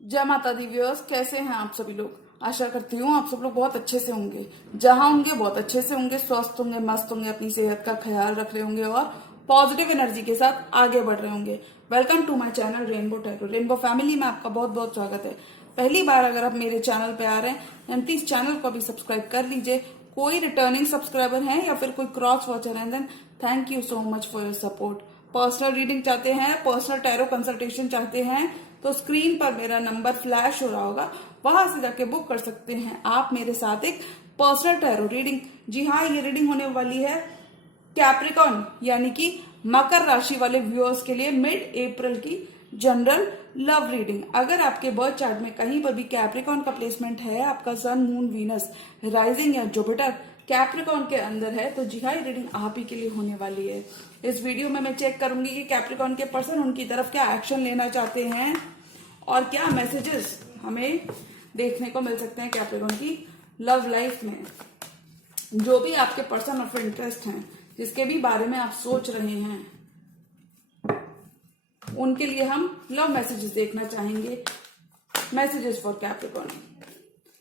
जय माता the viewers, कैसे हैं आप सभी लोग। आशा करती हूँ आप सब लोग बहुत अच्छे से होंगे। जहां होंगे बहुत अच्छे से होंगे, स्वस्थ होंगे, मस्त होंगे, अपनी सेहत का ख्याल रख रहे होंगे और पॉजिटिव एनर्जी के साथ आगे बढ़ रहे होंगे। Welcome to my channel rainbow tarot. Rainbow family में आपका बहुत बहुत स्वागत है। पहली बार अगर आप मेरे चैनल पे आ रहे हैं प्लीज चैनल को भी सब्सक्राइब कर लीजिए। कोई रिटर्निंग सब्सक्राइबर है या फिर कोई क्रॉस वॉचर है then thank you so much for your support. Personal reading चाहते हैं, पर्सनल टैरो कंसल्टेशन चाहते हैं तो स्क्रीन पर मेरा नंबर फ्लैश हो रहा होगा, वहां से जाके बुक कर सकते हैं आप मेरे साथ एक पर्सनल टैरो रीडिंग। जी हाँ, ये रीडिंग होने वाली है कैप्रिकॉन यानी कि मकर राशि वाले व्यूअर्स के लिए मिड अप्रैल की जनरल लव रीडिंग। अगर आपके बर्थ चार्ट में कहीं पर भी कैप्रिकॉन का प्लेसमेंट है, आपका सन, मून, वीनस, राइजिंग या जुपिटर कैप्रिकॉन के अंदर है, तो जी हाँ, ये रीडिंग आप ही के लिए होने वाली है। इस वीडियो में मैं चेक करूंगी कि कैप्रिकॉन के पर्सन उनकी तरफ क्या एक्शन लेना चाहते हैं और क्या मैसेजेस हमें देखने को मिल सकते हैं कैप्रिकॉन की लव लाइफ में। जो भी आपके पर्सन ऑफ इंटरेस्ट हैं, जिसके भी बारे में आप सोच रहे हैं, उनके लिए हम लव मैसेजेस देखना चाहेंगे। Messages for Capricorn.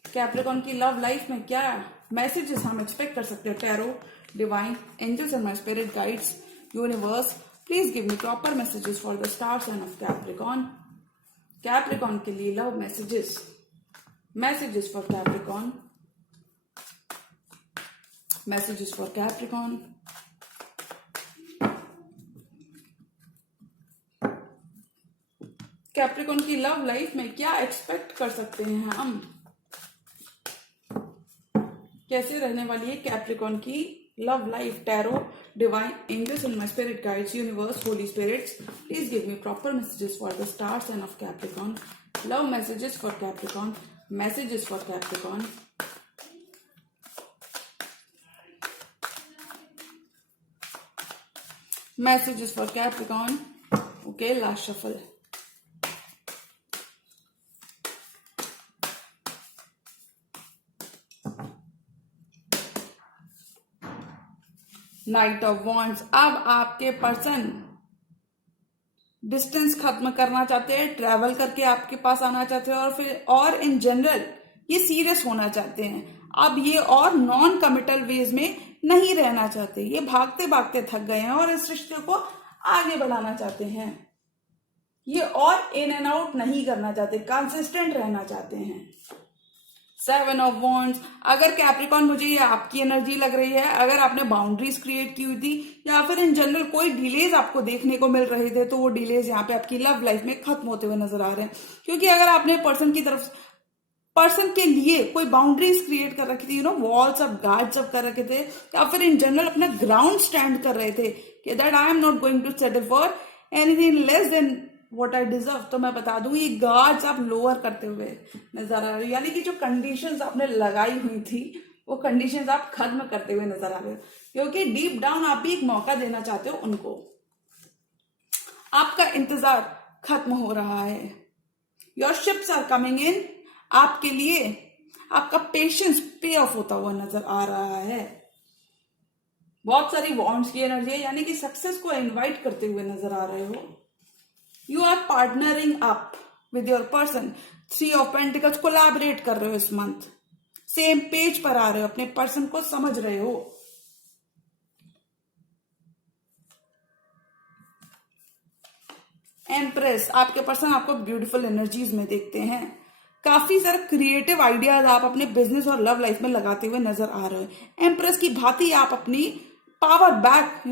कैप्रिकॉन की लव लाइफ में क्या मैसेजेस हम एक्सपेक्ट कर सकते हैं। Tarot, divine, angels and my spirit guides, universe, please give me proper messages for the star sign of Capricorn. Capricorn के लिए love messages. Messages for Capricorn. Messages for Capricorn. Capricorn की love life में क्या expect कर सकते हैं हम, कैसे रहने वाली है कैप्रिकॉन की love life. Tarot, divine, angels and my spirit guides, universe, holy spirits, please give me proper messages for the star sign of Capricorn. Love messages for Capricorn. Messages for Capricorn. Messages for Capricorn. Okay, last shuffle. Knight of wands. अब आपके person distance खत्म करना चाहते हैं, travel करके आपके पास आना चाहते हैं और इन जनरल ये सीरियस होना चाहते हैं। अब ये और नॉन कमिटल वेज में नहीं रहना चाहते। ये भागते भागते थक गए हैं और इस रिश्ते को आगे बढ़ाना चाहते हैं। ये और इन एंड आउट नहीं करना चाहते, कंसिस्टेंट रहना चाहते हैं। 7 ऑफ वॉन्ड्स। अगर कैप्रिकॉन, मुझे ये आपकी एनर्जी लग रही है, अगर आपने बाउंड्रीज क्रिएट की हुई थी या फिर इन जनरल कोई डिलेज आपको देखने को मिल रहे थे, तो वो डिलेज यहाँ पे आपकी लव लाइफ में खत्म होते हुए नजर आ रहे हैं। क्योंकि अगर आपने पर्सन के लिए कोई बाउंड्रीज क्रिएट कर रखी थी, वॉल्स अप, गार्ड्स अप कर रखे थे, या फिर इन जनरल अपना ग्राउंड स्टैंड कर रहे थे कि that I am not going to settle for anything less than what I deserve, तो मैं बता दूं ये गार्ड्स आप लोअर करते हुए नजर आ रहे हो। यानी कि जो कंडीशंस आपने लगाई हुई थी वो कंडीशंस आप खत्म करते हुए नजर आ रहे हो, क्योंकि डीप डाउन आप भी एक मौका देना चाहते हो उनको। आपका इंतजार खत्म हो रहा है। Your ships are coming in. आपके लिए आपका पेशेंस पे ऑफ होता हुआ नजर आ रहा है। बहुत सारी वॉन्ड्स की एनर्जी है, यानी कि सक्सेस को इनवाइट करते हुए नजर आ रहे हो। You are partnering up with your person. 3 of pentacles, collaborate कर रहे हो इस मंथ, सेम पेज पर आ रहे हो, अपने पर्सन को समझ रहे हो। एम्प्रेस। आपके पर्सन आपको ब्यूटीफुल एनर्जीज में देखते हैं। काफी सारे क्रिएटिव आइडियाज आप अपने बिजनेस और लव लाइफ में लगाते हुए नजर आ रहे हो। एम्प्रेस की भांति आप अपनी power back,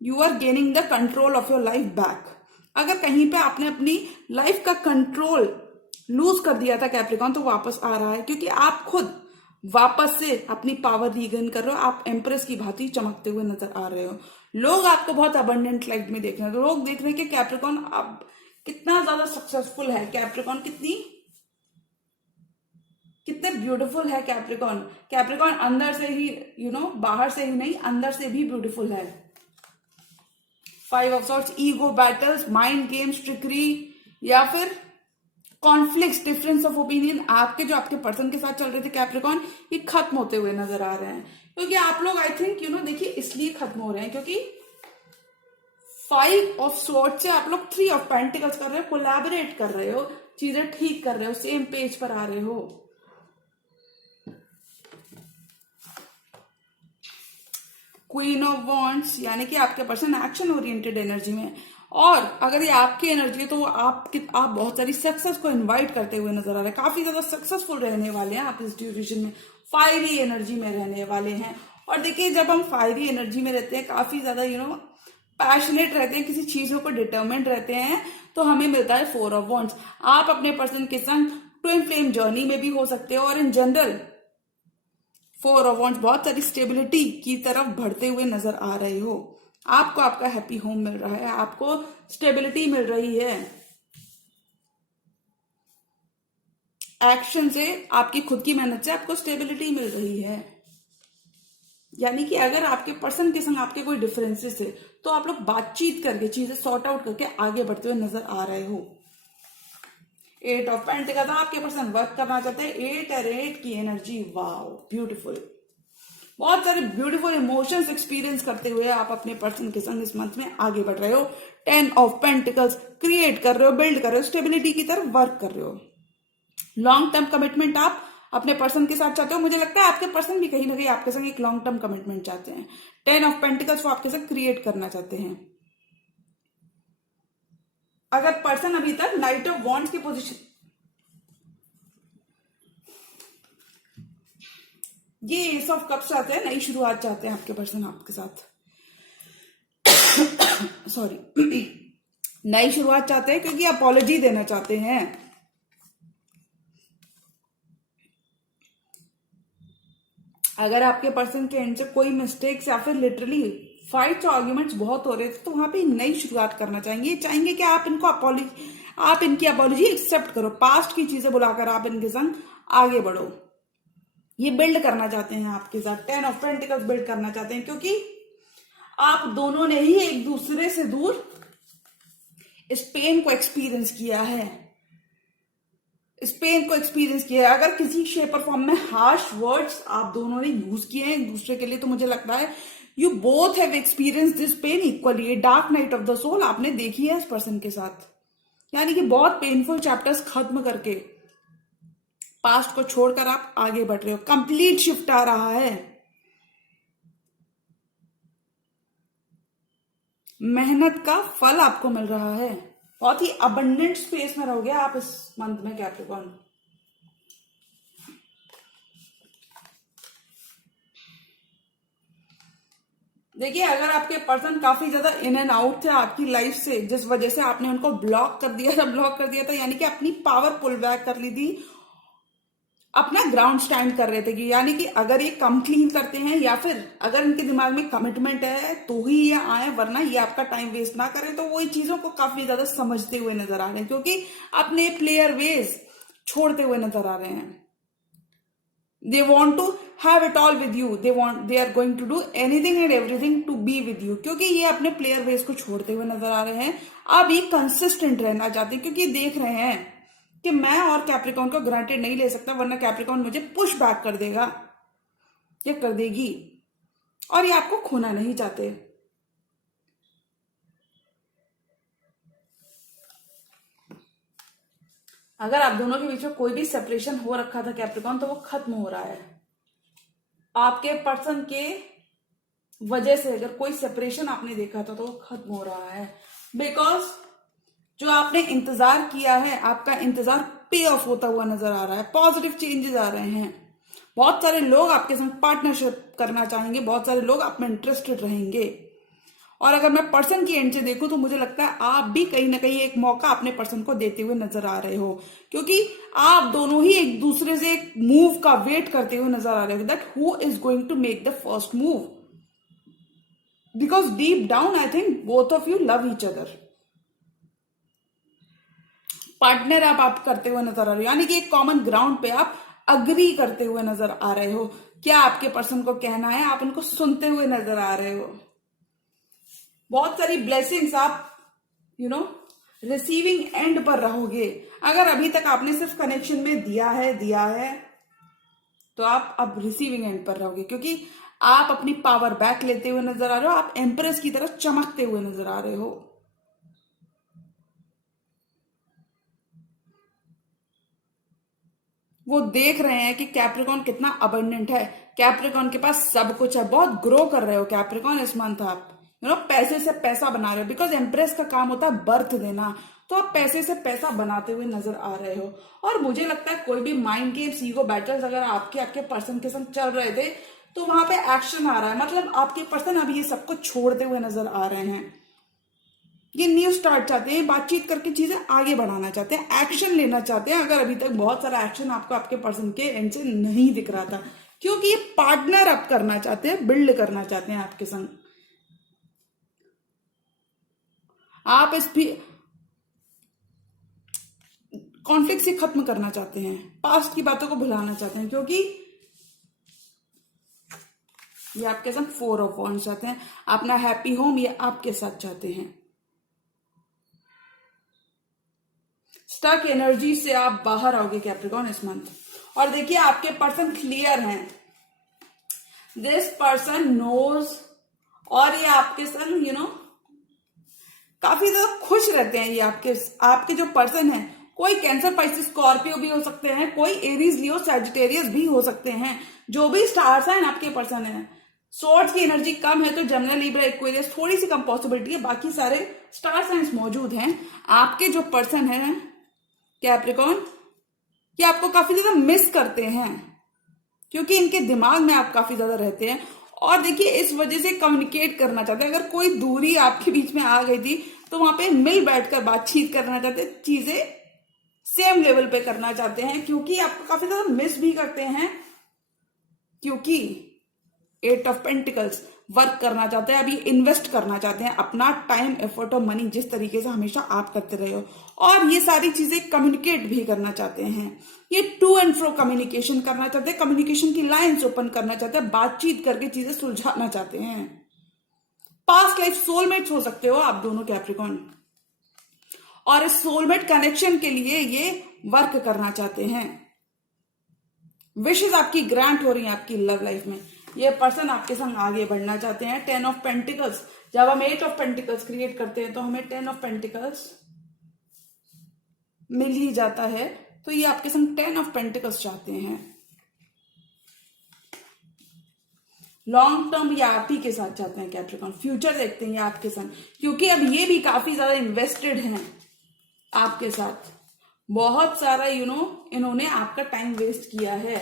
you are gaining the control of your life back. अगर कहीं पे आपने अपनी लाइफ का कंट्रोल लूज कर दिया था कैप्रिकॉन, तो वापस आ रहा है, क्योंकि आप खुद वापस से अपनी पावर रीगेन कर रहे हो। आप एम्प्रेस की भांति चमकते हुए नजर आ रहे हो। लोग आपको बहुत अबंडेंट लाइट में देख रहे हैं। लोग देख रहे हैं कि कैप्रिकॉन अब कितना ज्यादा सक्सेसफुल है, कैप्रिकॉन कितने ब्यूटीफुल है। कैप्रिकॉन अंदर से ही, बाहर से ही नहीं, अंदर से भी ब्यूटीफुल है। 5 of swords. Ego battles, mind games, trickery या फिर कॉन्फ्लिक्ट्स, डिफरेंस ऑफ ओपिनियन आपके जो आपके पर्सन के साथ चल रहे थे कैप्रिकॉन, ये खत्म होते हुए नजर आ रहे हैं। क्योंकि आप लोग आई थिंक देखिए इसलिए खत्म हो रहे हैं क्योंकि 5 ऑफ स्वॉर्ड से आप लोग 3 ऑफ पेंटिकल्स कर रहे हो, कोलैबोरेट कर रहे हो, चीजें ठीक कर रहे हो, सेम पेज पर आ रहे हो। क्वीन ऑफ वॉन्ड्स यानी कि आपके पर्सन एक्शन ओरिएंटेड एनर्जी में, और अगर ये आपकी एनर्जी है तो आप बहुत सारी सक्सेस को इनवाइट करते हुए नजर आ रहे हैं। काफी ज्यादा सक्सेसफुल रहने वाले हैं आप इस ड्यूरेशन में, फायरी एनर्जी में रहने वाले हैं। और देखिए जब हम फायरी एनर्जी में रहते हैं, काफी ज्यादा पैशनेट रहते हैं, किसी चीजों को डिटर्मिनेट रहते हैं, तो हमें मिलता है 4 ऑफ वॉन्ड्स। आप अपने पर्सन के संग ट्विन फ्लेम जर्नी में भी हो सकते हो, और इन जनरल 4 ऑफ वॉन्ड्स बहुत सारी स्टेबिलिटी की तरफ बढ़ते हुए नजर आ रहे हो। आपको आपका हैप्पी होम मिल रहा है, आपको स्टेबिलिटी मिल रही है, एक्शन से, आपकी खुद की मेहनत से आपको स्टेबिलिटी मिल रही है। यानी कि अगर आपके पर्सन के संग आपके कोई डिफरेंसेस है तो आप लोग बातचीत करके चीजें सॉर्ट आउट करके आगे बढ़ते हुए नजर आ रहे हो। 8 ऑफ पेंटिकल्स, आपके पर्सन वर्क करना चाहते हैं। 8 और 8 की एनर्जी, वाओ ब्यूटीफुल। बहुत सारे ब्यूटीफुल इमोशंस एक्सपीरियंस करते हुए आप अपने पर्सन के संग इस मंथ में आगे बढ़ रहे हो। 10 ऑफ पेंटिकल्स, क्रिएट कर रहे हो, बिल्ड कर रहे हो, स्टेबिलिटी की तरफ वर्क कर रहे हो। लॉन्ग टर्म कमिटमेंट आप अपने पर्सन के साथ चाहते हो। मुझे लगता है आपके पर्सन भी कहीं ना कहीं आपके संग एक लॉन्ग टर्म कमिटमेंट चाहते हैं। 10 ऑफ पेंटिकल्स वो आपके साथ क्रिएट करना चाहते हैं। अगर पर्सन अभी तक नाइट ऑफ वॉन्ड्स की पोजीशन, ये एस ऑफ कप्स चाहते हैं, नई शुरुआत चाहते हैं आपके पर्सन आपके साथ। सॉरी, नई शुरुआत चाहते हैं क्योंकि अपॉलॉजी देना चाहते हैं। अगर आपके पर्सन के एंड से कोई मिस्टेक्स या फिर लिटरली फाइट्स और आर्ग्यूमेंट्स बहुत हो रहे थे तो वहां पे नई शुरुआत करना चाहेंगे कि आप इनकी अपॉलॉजी एक्सेप्ट करो, पास्ट की चीजें बुलाकर आप इनके संग आगे बढ़ो। ये बिल्ड करना चाहते हैं आपके साथ, 10 ऑफ पेंटिकल्स बिल्ड करना चाहते हैं, क्योंकि आप दोनों ने ही एक दूसरे से दूर इस पेन को एक्सपीरियंस किया है। अगर किसी शेप और फॉर्म में हार्श वर्ड्स आप दोनों ने यूज किए हैं एक दूसरे के लिए, तो मुझे लगता है you both have experience this pain equally. ये dark night of the soul आपने देखी है इस पर्सन के साथ, यानी कि बहुत पेनफुल चैप्टर्स खत्म करके पास्ट को छोड़कर आप आगे बढ़ रहे हो। कंप्लीट शिफ्ट आ रहा है, मेहनत का फल आपको मिल रहा है। बहुत ही अबंडेंट स्पेस में रहोगे आप इस मंथ में कैप्रिकॉर्न। देखिए अगर आपके पर्सन काफी ज्यादा इन एंड आउट थे आपकी लाइफ से, जिस वजह से आपने उनको ब्लॉक कर दिया था, यानी कि अपनी पावर पुल बैक कर ली थी, अपना ग्राउंड स्टैंड कर रहे थे कि यानी कि अगर ये कम क्लीन करते हैं या फिर अगर इनके दिमाग में कमिटमेंट है तो ही ये आए, वरना ये आपका टाइम वेस्ट ना करें, तो वो इन चीजों को काफी ज्यादा समझते हुए नजर आ रहे हैं, क्योंकि अपने प्लेयर वेज छोड़ते हुए नजर आ रहे हैं। They want to have it all with you, they are going to do anything and everything to be with you, क्योंकि ये अपने प्लेयर वेज को छोड़ते हुए नजर आ रहे हैं। अब ये कंसिस्टेंट रहना चाहते हैं, क्योंकि देख रहे हैं कि मैं और कैप्रिकॉर्न को ग्रांटेड नहीं ले सकता, वरना कैप्रिकॉर्न मुझे पुश बैक कर देगा या कर देगी, और ये आपको खोना नहीं चाहते। अगर आप दोनों के बीच में कोई भी सेपरेशन हो रखा था कैप्रिकॉर्न, तो वो खत्म हो रहा है। आपके पर्सन के वजह से अगर कोई सेपरेशन आपने देखा था तो वो खत्म हो रहा है, बिकॉज जो आपने इंतजार किया है, आपका इंतजार पे ऑफ होता हुआ नजर आ रहा है। पॉजिटिव चेंजेस आ रहे हैं। बहुत सारे लोग आपके साथ पार्टनरशिप करना चाहेंगे, बहुत सारे लोग आप में इंटरेस्टेड रहेंगे। और अगर मैं पर्सन की एंड से देखूं तो मुझे लगता है आप भी कहीं ना कहीं एक मौका अपने पर्सन को देते हुए नजर आ रहे हो, क्योंकि आप दोनों ही एक दूसरे से एक मूव का वेट करते हुए नजर आ रहे हो, that who is going to make the first move, because deep down I think both of you love each other. Partner आप करते हुए नजर आ रहे हो, यानी कि एक कॉमन ग्राउंड पे आप अग्री करते हुए नजर आ रहे हो। क्या आपके पर्सन को कहना है, आप उनको सुनते हुए नजर आ रहे हो। बहुत सारी ब्लेसिंग्स आप रिसीविंग एंड पर रहोगे। अगर अभी तक आपने सिर्फ कनेक्शन में दिया है तो आप अब रिसीविंग एंड पर रहोगे, क्योंकि आप अपनी पावर बैक लेते हुए नजर आ रहे हो। आप एम्प्रेस की तरह चमकते हुए नजर आ रहे हो। वो देख रहे हैं कि कैप्रिकॉन कितना अबंडेंट है, कैप्रिकॉन के पास सब कुछ है, बहुत ग्रो कर रहे हो कैप्रिकॉन इस मंथ आप, पैसे से पैसा बना रहे हो, बिकॉज एम्प्रेस का काम होता है बर्थ देना, तो आप पैसे से पैसा बनाते हुए नजर आ रहे हो। और मुझे लगता है कोई भी माइंड गेम्स, ईगो बैटल्स अगर आपके आपके पर्सन के संग चल रहे थे तो वहां पे एक्शन आ रहा है, मतलब आपके पर्सन अभी ये सब कुछ छोड़ते हुए नजर आ रहे हैं, ये न्यू स्टार्ट चाहते हैं, बातचीत करके चीजें आगे बढ़ाना चाहते हैं, एक्शन लेना चाहते हैं। अगर अभी तक बहुत सारा एक्शन आपको आपके पर्सन के एंड से नहीं दिख रहा था, क्योंकि ये पार्टनर आप करना चाहते हैं, बिल्ड करना चाहते हैं आपके संग, आप इस भी कॉन्फ्लिक्ट से खत्म करना चाहते हैं, पास्ट की बातों को भुलाना चाहते हैं, क्योंकि ये आपके साथ 4 ऑफ वॉन्ड्स चाहते हैं, अपना हैप्पी होम ये आपके साथ चाहते हैं। स्टक एनर्जी से आप बाहर आओगे कैप्रिकॉन इस मंथ, और देखिए आपके पर्सन क्लियर हैं, दिस पर्सन नोज, और ये आपके संग काफी ज्यादा खुश रहते हैं। ये आपके जो पर्सन है, कोई कैंसर, पाइसिस, स्कॉर्पियो भी हो सकते हैं, कोई एरीज, लियो, सैजिटेरियस भी हो सकते हैं, जो भी स्टार साइन आपके पर्सन है। सोर्ड्स की एनर्जी कम है तो जमुना, लिब्रा, एक्वेरियस थोड़ी सी कम पॉसिबिलिटी है, बाकी सारे स्टार साइंस मौजूद हैं। आपके जो पर्सन है कैप्रिकॉन, ये आपको काफी ज्यादा मिस करते हैं, क्योंकि इनके दिमाग में आप काफी ज्यादा रहते हैं, और देखिए इस वजह से कम्युनिकेट करना चाहते हैं। अगर कोई दूरी आपके बीच में आ गई थी तो वहां पे मिल बैठकर बातचीत करना चाहते हैं, चीजें सेम लेवल पे करना चाहते हैं, क्योंकि आपको काफी ज्यादा मिस भी करते हैं, क्योंकि 8 ऑफ पेंटिकल्स वर्क करना चाहते हैं, अभी इन्वेस्ट करना चाहते हैं अपना टाइम, एफर्ट और मनी, जिस तरीके से हमेशा आप करते रहे हो, और ये सारी चीजें कम्युनिकेट भी करना चाहते हैं। ये टू एंड फ्रो कम्युनिकेशन करना चाहते हैं, कम्युनिकेशन की लाइंस ओपन करना चाहते हैं, बातचीत करके चीजें सुलझाना चाहते हैं। पास्ट लाइफ सोलमेट्स हो सकते हो आप दोनों कैप्रिकॉन, और इस सोलमेट कनेक्शन के लिए ये वर्क करना चाहते हैं। विशेष आपकी ग्रांट हो रही है आपकी लव लाइफ में, ये पर्सन आपके संग आगे बढ़ना चाहते हैं। 10 ऑफ पेंटिकल्स, जब हम 8 ऑफ पेंटिकल्स क्रिएट करते हैं तो हमें 10 ऑफ पेंटिकल्स मिल ही जाता है, तो ये आपके संग 10 ऑफ पेंटिकल्स चाहते हैं। लॉन्ग टर्म ये आप ही के साथ चाहते हैं कैप्रिकॉन, फ्यूचर देखते हैं ये आपके संग, क्योंकि अब ये भी काफी ज्यादा इन्वेस्टेड हैं आपके साथ। बहुत सारा इन्होंने आपका टाइम वेस्ट किया है,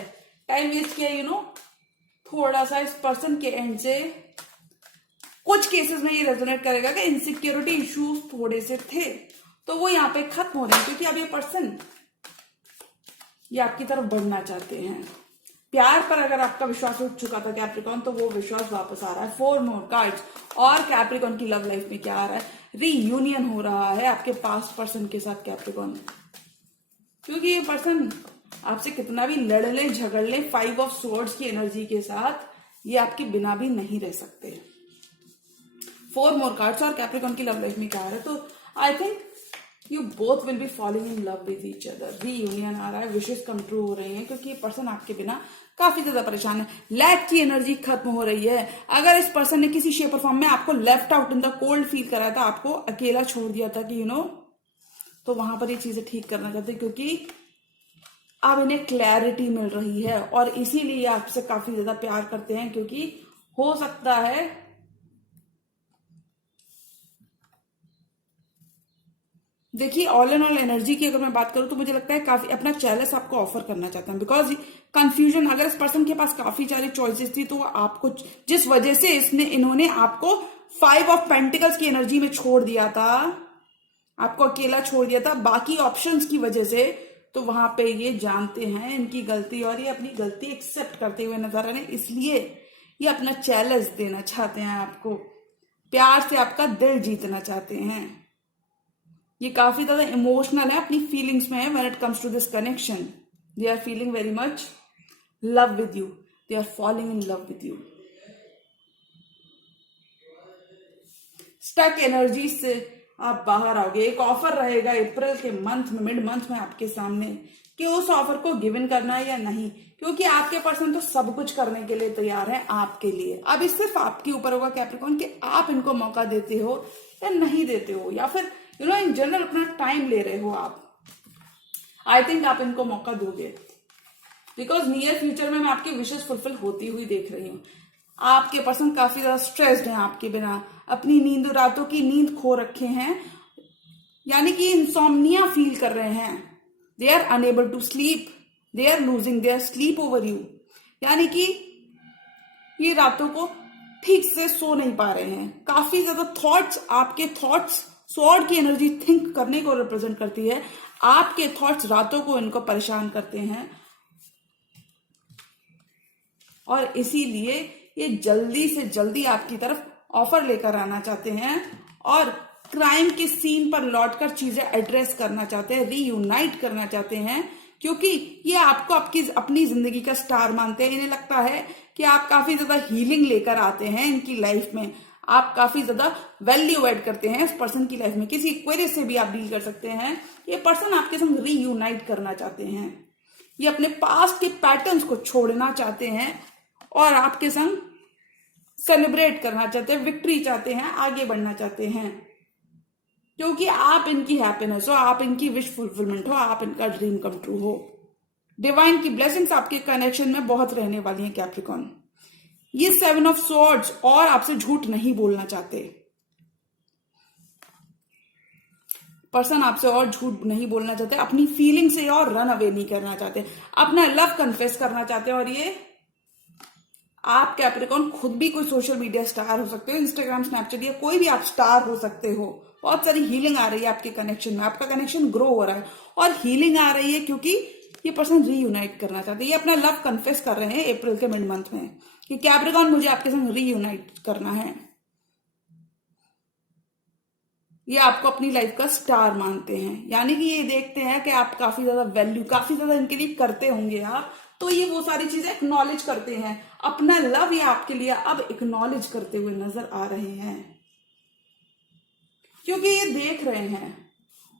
थोड़ा सा इस पर्सन के एंड से कुछ केसेस में ये रेजोनेट करेगा कि इनसिक्योरिटी इश्यूज थोड़े से थे, तो वो यहाँ पे खत्म हो रहे हैं, क्योंकि अब ये पर्सन ये आपकी तरफ बढ़ना चाहते हैं। प्यार पर अगर आपका विश्वास उठ चुका था कैप्रिकॉन, तो वो विश्वास वापस आ रहा है। 4 मोर कार्ड्स, और कैप्रिकॉन की लव लाइफ में क्या आ रहा है, रीयूनियन हो रहा है आपके पास्ट पर्सन के साथ कैप्रिकॉन, क्योंकि ये पर्सन आपसे कितना भी लड़ ले झगड़ ले, 5 ऑफ स्वॉर्ड्स की एनर्जी के साथ ये आपके बिना भी नहीं रह सकते। 4 मोर कार्ड्स, और कैप्रिकॉन की लव लाइफ में क्या आ रहा है, तो I think you both will be following in love with each other. Reunion आ रहा है, विशेष कम ट्रू हो रही हैं, क्योंकि ये पर्सन आपके बिना काफी ज्यादा परेशान है। लैक की एनर्जी खत्म हो रही है। अगर इस पर्सन ने किसी शेप और फॉर्म में आपको left out in the cold feel कराया था, आपको अकेला छोड़ दिया था कि तो वहां पर ये चीजें ठीक करना चाहते हैं, क्योंकि अब इन्हें क्लैरिटी मिल रही है, और इसीलिए आपसे काफी ज्यादा प्यार करते हैं, क्योंकि हो सकता है देखिए ऑल एंड ऑल एनर्जी की अगर मैं बात करूं तो मुझे लगता है काफी अपना चैलेंज आपको ऑफर करना चाहता हूं, बिकॉज कंफ्यूजन, अगर इस पर्सन के पास काफी सारी चॉइसेस थी तो आपको, जिस वजह से इन्होंने आपको 5 ऑफ पेंटिकल्स की एनर्जी में छोड़ दिया था, आपको अकेला छोड़ दिया था बाकी ऑप्शंस की वजह से, तो वहां पे ये जानते हैं इनकी गलती, और ये अपनी गलती एक्सेप्ट करते हुए नजर आ रहे हैं, इसलिए ये अपना चैलेंज देना चाहते हैं आपको, प्यार से आपका दिल जीतना चाहते हैं। ये काफी ज्यादा इमोशनल है, अपनी फीलिंग्स में है when it comes to this connection. They are feeling very much love with you, they are falling in love with you. Stuck energy से आप बाहर आओगे। एक ऑफर रहेगा अप्रैल के मंथ में, मिड मंथ में आपके सामने, कि उस ऑफर को गिवन करना है या नहीं, क्योंकि आपके पर्सन तो सब कुछ करने के लिए तैयार है आपके लिए। अब इस सिर्फ आपके ऊपर होगा कैप्रिकॉन कि आप इनको मौका देते हो या नहीं देते हो, या फिर इन जनरल अपना टाइम ले रहे हो आप। आई थिंक आप इनको मौका दोगे। बिकॉज नियर फ्यूचर में मैं आपकी विशेष फुलफिल होती हुई देख रही हूँ। आपके पर्सन काफी ज्यादा स्ट्रेस्ड हैं आपके बिना, अपनी नींद, रातों की नींद खो रखे हैं, यानी कि इंसोम्निया फील कर रहे हैं। They are unable to sleep, they are losing their sleep over you, यानी कि ये रातों को ठीक से सो नहीं पा रहे हैं। काफी ज्यादा थॉट्स, आपके थॉट्स स्वॉर्ड की एनर्जी थिंक करने को रिप्रेजेंट करती है। आपके थॉट्स रातों को इनको परेशान करते हैं और इसीलिए ये जल्दी से जल्दी आपकी तरफ ऑफर लेकर आना चाहते हैं और क्राइम के सीन पर लौटकर चीजें एड्रेस करना चाहते हैं, रीयूनाइट करना चाहते हैं, क्योंकि ये आपको आपकी अपनी जिंदगी का स्टार मानते हैं। इन्हें लगता है कि आप काफी ज्यादा हीलिंग लेकर आते हैं इनकी लाइफ में, आप काफी ज्यादा वैल्यू ऐड करते हैं इस पर्सन की लाइफ में। किसी क्वेरी से भी आप डील कर सकते हैं। ये पर्सन आपके संग रीयूनाइट करना चाहते हैं, ये अपने पास्ट के पैटर्न्स को छोड़ना चाहते हैं और आपके संग सेलिब्रेट करना चाहते हैं, विक्ट्री चाहते हैं, आगे बढ़ना चाहते हैं, क्योंकि आप इनकी हैप्पीनेस हो, आप इनकी विश फुलफिलमेंट हो, आप इनका ड्रीम कम ट्रू हो। डिवाइन की ब्लेसिंग्स आपके कनेक्शन में बहुत रहने वाली हैं कैप्रिकॉर्न। ये 7 ऑफ स्वॉर्ड्स और आपसे झूठ नहीं बोलना चाहते। पर्सन आपसे और झूठ नहीं बोलना चाहते, अपनी फीलिंग से और रन अवे नहीं करना चाहते, अपना लव कन्फेस करना चाहते हैं। और ये आप कैप्रिकॉर्न खुद भी कोई सोशल मीडिया स्टार हो सकते हो, इंस्टाग्राम, स्नैपचैट, या कोई भी आप स्टार हो सकते हो। बहुत सारी हीलिंग आ रही है आपके कनेक्शन में, आपका कनेक्शन ग्रो हो रहा है और हीलिंग आ रही है क्योंकि ये पर्सन रीयूनाइट करना चाहते हैं। ये अपना लव कन्फेस कर रहे हैं अप्रैल के मिड मंथ में कि कैप्रिकॉर्न मुझे आपके साथ रीयूनाइट करना है। ये आपको अपनी लाइफ का स्टार मानते हैं, यानी कि ये देखते हैं कि आप काफी ज्यादा वैल्यू, काफी ज्यादा इनके लिए करते होंगे आप, तो ये वो सारी चीजें एक्नॉलेज करते हैं। अपना लव ये आपके लिए अब एक्नॉलेज करते हुए नजर आ रहे हैं, क्योंकि ये देख रहे हैं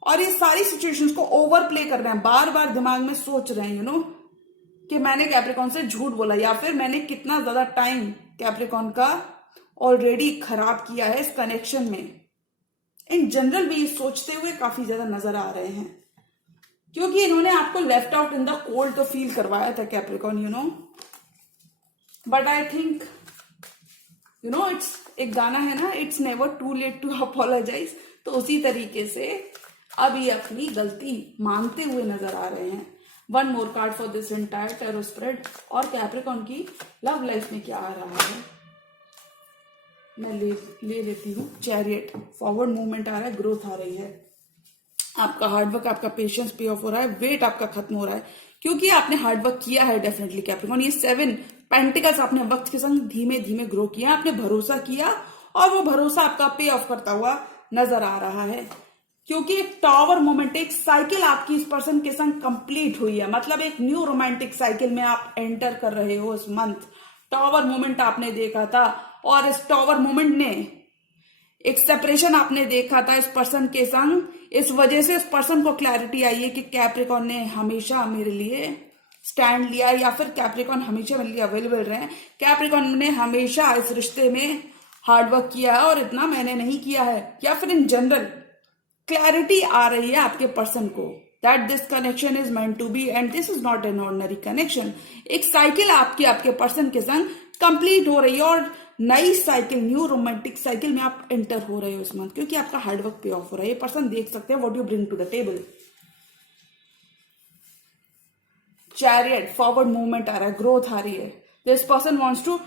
और ये सारी सिचुएशंस को ओवर प्ले कर रहे हैं, बार बार दिमाग में सोच रहे हैं कि मैंने कैप्रिकॉर्न से झूठ बोला, या फिर मैंने कितना ज्यादा टाइम कैप्रिकॉर्न का ऑलरेडी खराब किया है इस कनेक्शन में। इन जनरल भी ये सोचते हुए काफी ज्यादा नजर आ रहे हैं, क्योंकि इन्होंने आपको left out in the cold तो फील करवाया था Capricorn, but I think it's, एक गाना है ना, it's never too late to apologize, तो उसी तरीके से अब ये अपनी गलती मानते हुए नजर आ रहे हैं। 1 more card for this entire tarot spread. और कैप्रिकॉर्न की लव लाइफ में क्या आ रहा है, मैं ले लेती हूँ। चैरियट, फॉरवर्ड मूवमेंट आ रहा है, ग्रोथ आ रही है, आपका हार्डवर्क, आपका पेशेंस पे ऑफ हो रहा है, वेट आपका खत्म हो रहा है, क्योंकि आपने हार्डवर्क किया है डेफिनेटली कैप्रिकॉर्न। ये 7 पेंटिकल्स आपने वक्त के संग धीमे धीमे ग्रो किया, आपने भरोसा किया और वो भरोसा आपका पे ऑफ करता हुआ नजर आ रहा है, क्योंकि एक टावर मोमेंट, एक साइकिल आपकी इस पर्सन के संग कंप्लीट हुई है। मतलब एक न्यू रोमांटिक साइकिल में आप एंटर कर रहे हो इस मंथ। टावर मोमेंट आपने देखा था और इस टावर मोमेंट ने एक सेपरेशन आपने देखा था इस पर्सन के संग। इस वजह से इस पर्सन को क्लैरिटी आई है कि कैप्रिकॉर्न ने हमेशा मेरे लिए स्टैंड लिया, या फिर कैप्रिकॉर्न हमेशा मेरे लिए अवेलेबल रहे। कैप्रिकॉर्न ने हमेशा इस रिश्ते में हार्डवर्क किया है और इतना मैंने नहीं किया है, या फिर इन जनरल क्लैरिटी आ रही है आपके पर्सन को that this connection is meant to be and this is not an ordinary connection. एक साइकिल आपके पर्सन के संग कंप्लीट हो रही है और नई साइकिल, न्यू रोमांटिक साइकिल में आप एंटर हो रहे हो इस मंथ, क्योंकि आपका हार्डवर्क पे ऑफ हो रहा है। ये पर्सन देख सकते हैं what you bring to the table. Chariot, forward movement आ रहा है, ग्रोथ आ रही है। This person wants to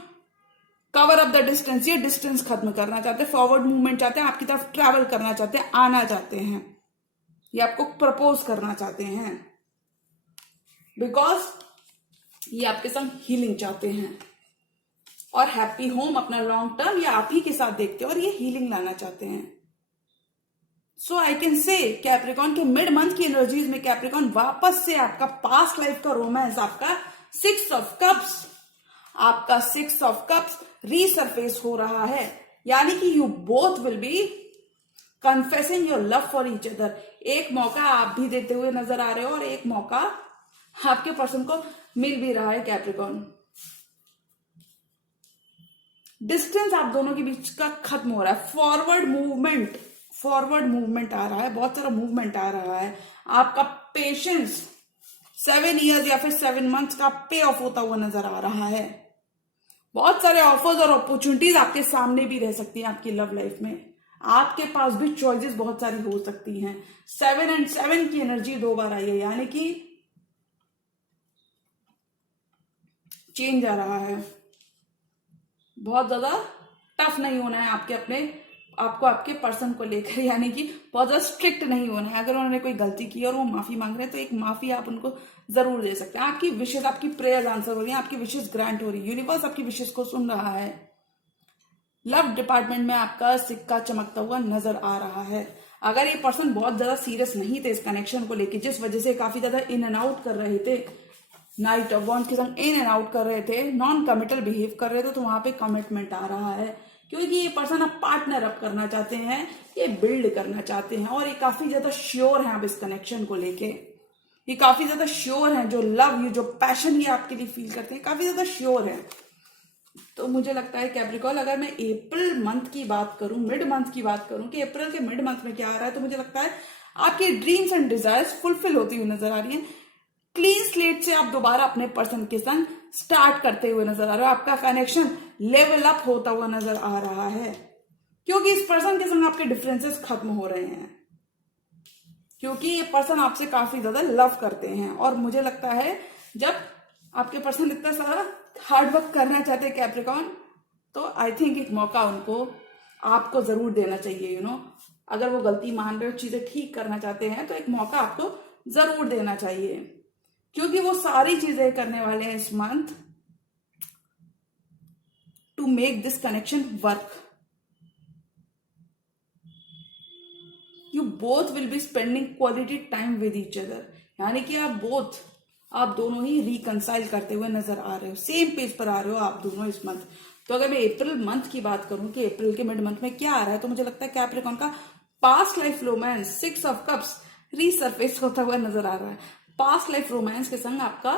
cover up the distance, ये डिस्टेंस खत्म करना चाहते हैं, फॉरवर्ड मूवमेंट चाहते हैं, आपकी तरफ ट्रैवल करना चाहते हैं, आना चाहते हैं, ये आपको प्रपोज करना चाहते हैं, बिकॉज ये आपके संग हीलिंग चाहते हैं और हैप्पी होम, अपना लॉन्ग टर्म ये आप ही के साथ देखते हैं और ये हीलिंग लाना चाहते हैं। सो आई कैन से कैप्रिकॉर्न के मिड मंथ की एनर्जीज में कैप्रिकॉर्न वापस से आपका पास्ट लाइफ का रोमांस, आपका 6 ऑफ कप्स, आपका 6 ऑफ कप्स रीसरफेस हो रहा है, यानी कि you both will B confessing your love for each other. एक मौका आप भी देते हुए नजर आ रहे हो और एक मौका आपके पर्सन को मिल भी रहा है कैप्रिकॉर्न। डिस्टेंस आप दोनों के बीच का खत्म हो रहा है। फॉरवर्ड मूवमेंट आ रहा है, बहुत सारा मूवमेंट आ रहा है। आपका पेशेंस 7 ईयर्स या फिर 7 मंथ्स का पे ऑफ होता हुआ नजर आ रहा है। बहुत सारे ऑफर्स और अपॉर्चुनिटीज आपके सामने भी रह सकती हैं आपकी लव लाइफ में। आपके पास भी चॉइसेस बहुत सारी हो सकती हैं। 7 और 7 की एनर्जी 2 बार आई है, यानी कि चेंज आ रहा है। बहुत ज्यादा टफ नहीं होना है आपको आपके पर्सन को लेकर, यानी कि बहुत ज्यादा स्ट्रिक्ट नहीं होना है। अगर उन्होंने कोई गलती की और वो माफी मांग रहे हैं तो एक माफी आप उनको जरूर दे सकते हैं। आपकी विशेष, आपकी प्रेयर्स आंसर हो रही है, आपकी विशेष ग्रांट हो रही है, यूनिवर्स आपकी विशेष को सुन रहा है। लव डिपार्टमेंट में आपका सिक्का चमकता हुआ नजर आ रहा है। अगर ये पर्सन बहुत ज्यादा सीरियस नहीं थे इस कनेक्शन को लेकर, जिस वजह से काफी ज्यादा इन एंड आउट कर रहे थे, नाइट ऑफ वॉन्ड्स के संग इन एंड आउट कर रहे थे, नॉन कमिटल बिहेव कर रहे थे, तो वहां पे कमिटमेंट आ रहा है। क्योंकि ये पर्सन अब पार्टनर अप करना चाहते हैं, ये बिल्ड करना चाहते हैं, और ये काफी ज्यादा श्योर है अब इस कनेक्शन को लेके। ये काफी ज्यादा श्योर है, जो लव, ये जो पैशन ये आपके लिए फील करते हैं, काफी ज्यादा श्योर है। तो मुझे लगता है कैप्रिकॉर्न, अगर मैं अप्रैल मंथ की बात करूं, मिड मंथ की बात करूं कि अप्रैल के मिड मंथ में क्या आ रहा है, तो मुझे लगता है आपकी ड्रीम्स एंड डिजायर्स फुलफिल होती हुई नजर आ रही है। क्लीन स्लेट से आप दोबारा अपने पर्सन के संग स्टार्ट करते हुए नजर आ रहे हो। आपका कनेक्शन लेवल अप होता हुआ नजर आ रहा है, क्योंकि इस पर्सन के संग आपके डिफरेंसेस खत्म हो रहे हैं, क्योंकि ये पर्सन आपसे काफी ज्यादा लव करते हैं। और मुझे लगता है जब आपके पर्सन इतना सारा हार्ड वर्क करना चाहते हैं कैप्रिकॉर्न, तो आई थिंक एक मौका उनको आपको जरूर देना चाहिए। अगर वो गलती मान रहे हो, चीजें ठीक करना चाहते हैं, तो एक मौका आपको जरूर देना चाहिए, क्योंकि वो सारी चीजें करने वाले हैं इस month to make this connection work. You both will be spending quality time with each other, यानी कि आप दोनों ही रिकंसाइल करते हुए नजर आ रहे हो, सेम पेज पर आ रहे हो आप दोनों इस मंथ। तो अगर मैं अप्रैल मंथ की बात करूं कि अप्रैल के मिड मंथ में क्या आ रहा है, तो मुझे लगता है कैप्रिकॉर्न का past life romance 6 of cups resurface होता हुआ नजर आ रहा है। पास्ट लाइफ रोमांस के संग आपका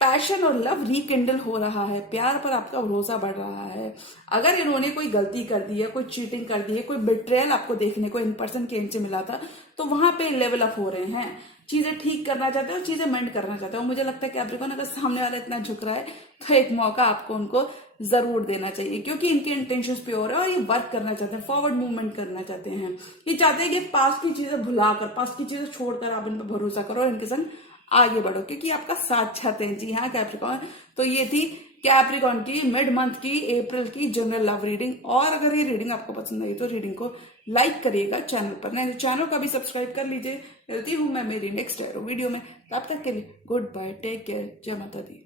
पैशन और लव रिकिंडल हो रहा है, प्यार पर आपका भरोसा बढ़ रहा है। अगर इन्होंने कोई गलती कर दी है, कोई चीटिंग कर दी है, कोई बिट्रेयल आपको देखने को इन पर्सन के एंड से मिला था, तो वहां पे लेवल अप हो रहे हैं, चीजें ठीक करना चाहते हो, चीजें मेंड करना चाहते हो। मुझे लगता है कि कैप्रिकॉर्न, अगर सामने वाला इतना झुक रहा है, तो एक मौका आपको उनको जरूर देना चाहिए, क्योंकि इनके इंटेंशंस प्योर है और ये वर्क करना चाहते हैं, फॉरवर्ड मूवमेंट करना चाहते हैं। ये चाहते हैं कि पास्ट की चीजें भुलाकर, पास्ट की चीजें छोड़कर आप इन पर भरोसा करो और इनके संग आगे बढ़ो, क्योंकि आपका साथ चाहते हैं। जी हाँ कैप्रिकॉर्न, तो ये थी कैप्रिकॉर्न की मिड मंथ की अप्रैल की जनरल लव रीडिंग। और अगर ये रीडिंग आपको पसंद आई तो रीडिंग को लाइक करिएगा चैनल पर, नहीं चैनल को भी सब्सक्राइब कर लीजिए। मिलती हूँ मैं मेरी नेक्स्ट वीडियो में, तब तक के लिए गुड बाय, टेक केयर, जय माता दी।